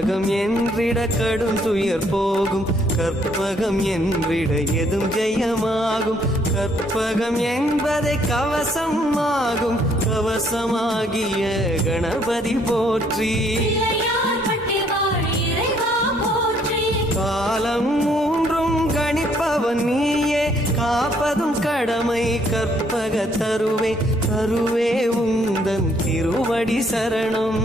கற்பகம் என்றிட கடும் துயர் போகும், கற்பகம் என்றிட எதும் ஜெயமாகும். கற்பகம் என்பதை கவசம் ஆகும், கவசமாகிய கணபதி போற்றி. காலம் மூன்றும் கணிப்பவன் நீயே, காப்பதும் கடமை கற்பக தருவே. தருவே உந்தன் திருவடி சரணம்.